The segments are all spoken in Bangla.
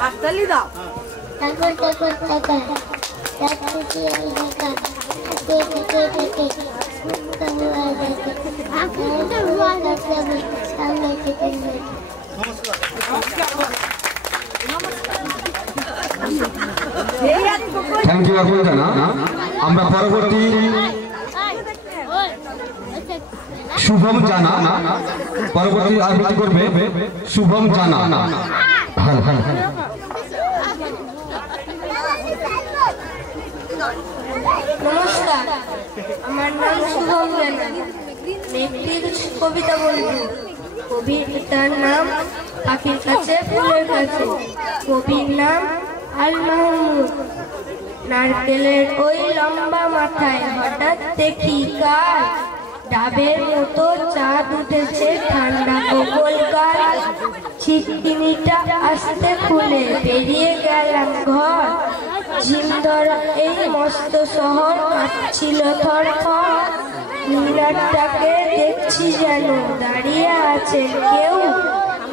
হাততালি দাও। ঠাকুর ঠাকুর টাকা থ্যাংক ইউ আপনার জানা। আমরা পরবর্তী শুভম জানা পরবর্তী আবৃত্তি করবে শুভম জানা। নমস্কার, আমার নাম শুভম জানা। একটি কবিতা বলব। কবিতার নাম পাখির কাছে ফুলের কাছে। কবির নাম আল মাহমুদ। নারকেলের ওই লম্বা মাথায় হঠাৎ দেখি কাল ডাবের মতো চাঁদ উঠেছে ঠান্ডা গোগল গাল। ছিটকিনিটা আস্তে খুলে বেরিয়ে গেলাম ঘর। ঝিমধর এই মস্ত শহর কাঁপছিল থরথর। মিনারটাকে দেখছি যেন দাঁড়িয়ে আছে কেউ।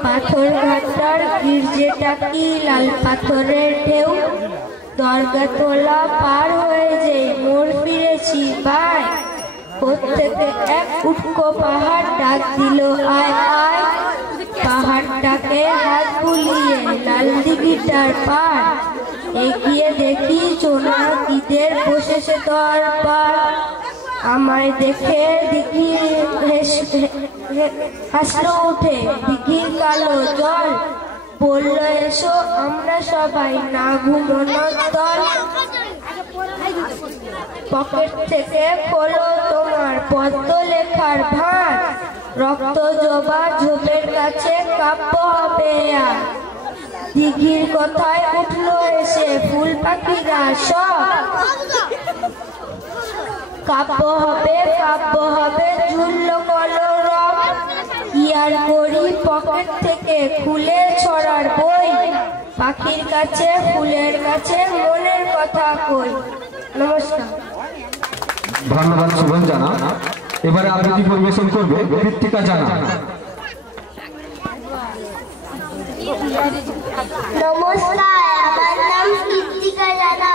পাথর ঘাটার গির্জেটা কি লাল পাথরের ঢেউ। দরগা তোলা পার হয়ে যে মোড় ফিরেছি ভাই। প্রত্যেকে এক উটকো পাহাড় ডাক দিল আয় আয়। পাহাড়টাকে হাত বুলিয়ে লাল দিঘিটার পার। এগিয়ে দেখি জোনাকিদের বসেছে দরবার। আমায় দেখে দিঘি হাসলো উঠে দিঘির কালো জল। বলল এসো আমরা সবাই না ঘুমানোর দল। পকেট থেকে খোলো তোমার পদ্ম লেখার ভাঁড়। রক্ত জবা ঝোপের কাছে কাব্য হবে আর। দিঘির কথায় উঠলো এসে ফুল পাখিরা সব। কাব্য হবে ঝুললো কলরব। কি আর করি পকেট থেকে খুলে ছড়ার বই। পাখির কাছে ফুলের কাছে মনের কথা কই। নমস্কার। ধন্যবাদ শুভম জানা। এবারে আবৃত্তি পরিবেশন করবে কৃত্তিকা জানা। নমস্কার, আমার নাম কৃত্তিকা জানা।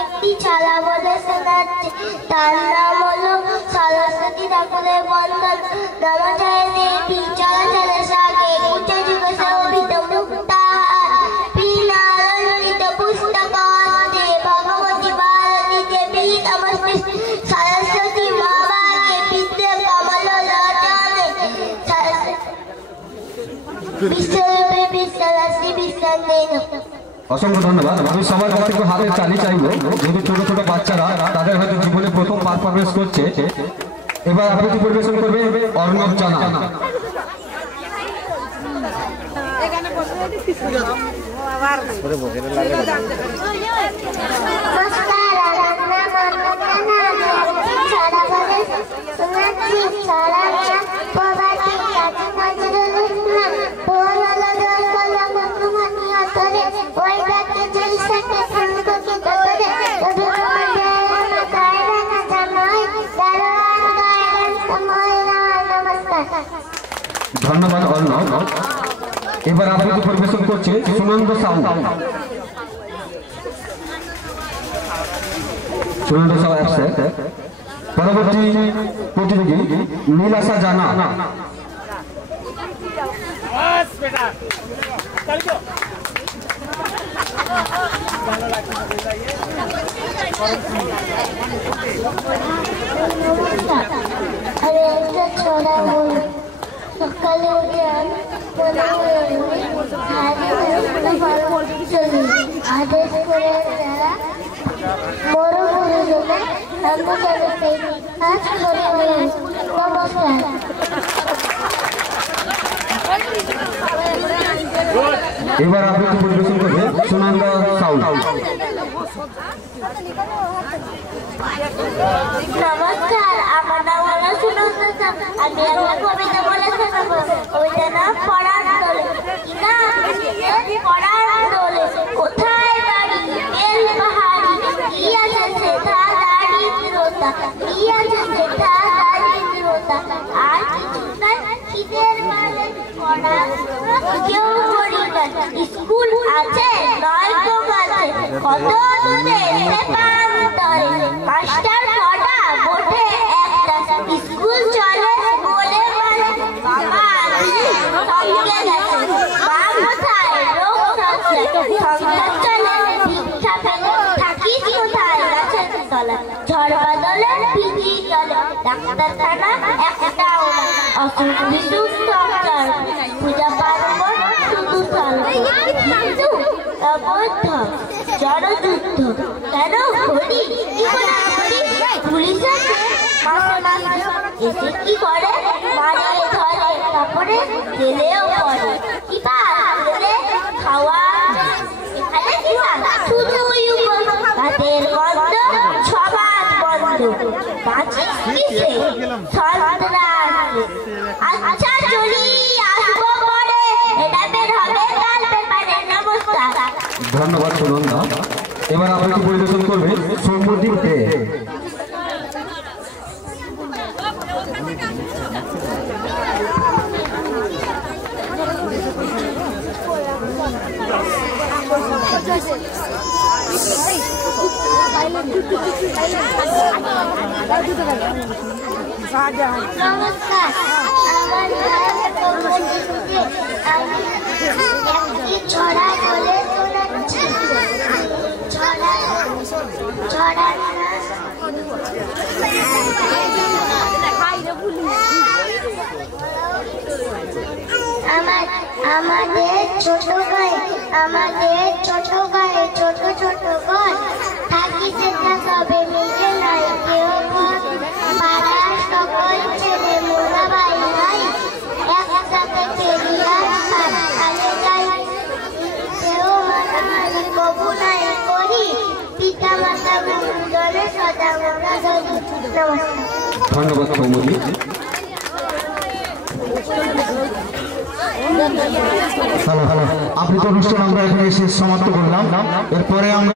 একটি ছাড়া বলে শোনাচ্ছে। তার নাম হলো সরস্বতী ঠাকুরের বন্দন। নমস্কার দেবী চলাচলের সাগে উচ্চ যুগ শোভিত মুক্তাহার। পিনারঞ্জিত পুস্তক হস্তে ভগবতী ভারতী দেবী নমস্তে। সরস্বতী মা বাগে বিদ্যে কমল লোচনে। বিশ্বরূপে বিশ্বরাশি বিশ্বন্দেন। অসংখ্য ধন্যবাদ। আমি সবার কাছে একটু হাতের তালি চাইবো, যেহেতু ছোট ছোট বাচ্চারা তাদের হয়তো জীবনে প্রথম পারফরমেন্স করছে। এবার আবৃত্তি পরিবেশন করবে অর্ণব জানা। ধন্যবাদ অর্ণব। এবার আবৃত্তি পরিবেশন করছে সুনন্দ সাউ। সুনন্দ সাউ অ্যাবসেন্ট। পরবর্তী প্রতিযোগী নীলাশা জানা। সকালে উঠে আদেশ করে তারা বড় গুরুজনে ব্রহ্মচারীকে কাজ করে বলেন। নমস্কার। এবার আবৃত্তি পরিবেশন করবে সুনন্দ সাউ। নমস্কার, আমার নাম হলো সুনন্দ সাউ। আমি একটা কবিতা বলে শোনাবো। কবিতার নাম পড়ার দোলে। না পড়ার দোলে কোথায় বাড়ি বেল পাহাড়ি কি আছে সেটা দারিদ্র মমতা, কি আছে যেটা দারিদ্রতা, আর কিছু নাই খিদের মাঝে পড়া কেউ করি না, স্কুল আছে নয় তো আছে, কত দূরে সে প্রান্তরে, মাস্টার কটা বোঝে একটা, স্কুল চলে বলে মানে বাবা সঙ্গে গেছে, মা কোথায় রোগ সংসার, সংসার চলে ভিক্ষা পেলে থাকিস কোথায় গাছের তলায়, ঝড় বাদলে ভিজি চলে ডাক্তারখানা একটাও না, অসুখ বিসুখ সংসার, পূজা পার্বণ শুধু চলে, কিন্তু অবৈধ জনযুদ্ধ কেন করি কি করে করি, পুলিশ আছে মাসে মাসে এসে কি করে মারে ধরে, তারপরে জেলেও পড়ে, কি পার জেলে খাওয়া এখানে কি শুধু ভাতের গন্ধ সবার বন্ধ, বাঁচিস কিসে সন্ত্রাসে, আচ্ছা চলি আসবো পরে, এটা বের হবে কাল পেপারে, নমস্কার। ধন্যবাদ সুনন্দা। এবার আবৃত্তি পরিবেশন করবে সৌম্যদীপ দে। নমস্কার, আমার নাম সৌম্যদীপ দে, আমি একটি ছড়া বলে শোনাচ্ছি। ছড়ার আমাদের ছোট গায়ে ছোট ছোট ঘর, থাকি সেটা সবে মিলে নাই কেউ ঘর, পাড়ার সকল ছেলে মোরা ভাই ভাই, একসাথে খেলি আর খালে যাই, কেউ মাতামারি কবু নাই করি, পিতা মাতা গুরুজনে সদা মোরা ধরি। নমস্কার। ধন্যবাদ সৌম্যদীপ। হ্যালো, আবৃত্তি অনুষ্ঠান আমরা এখানে শেষ সমাপ্ত করলাম। এরপরে আমরা